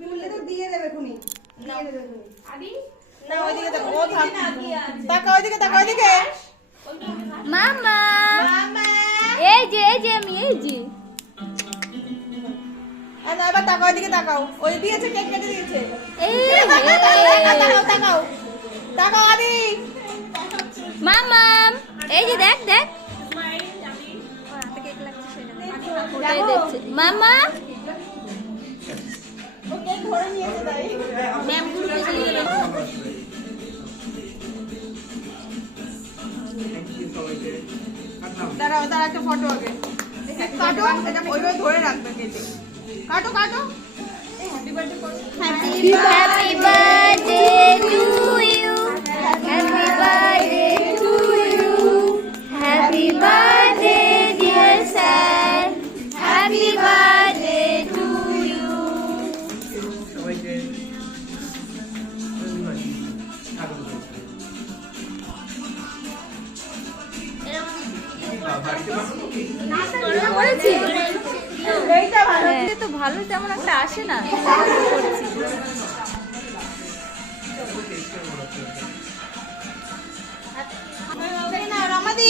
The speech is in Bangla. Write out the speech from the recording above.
তুললে তো দিয়ে দেবে খুনি, দিয়ে দেবে খুনি। না ওইদিকে দেখো, ও থাক। তাকা ওইদিকে, তাকা ওইদিকে। মামা মামা এই যে আমি এই যে না, এবার তাকাও ওইদিকে, তাকাও। ওই দিয়েছে, কেক কেটে দিয়েছে। এই তাকাও তাকাও তাকাও আদি। মামা এই যে দেখ দেখ ওটাই দেখছে মামা ও কেক ধরে নিয়েছে তাই। ম্যাম ঘুরতে চলে গেল দাঁড়াও, তার একটা ফটো আগে কাটো। এটা ওইভাবে ধরে রাখবে কেটে। কাটো কাটো। হ্যাপি বার্থডে করো। Happy birthday to you. Happy birthday to you. Happy birthday, dear sir. Happy birthday to you. সবাইকে করেছি এইটা ভালো। তো ভালো তেমন একটা আসে না করেছি রমাদি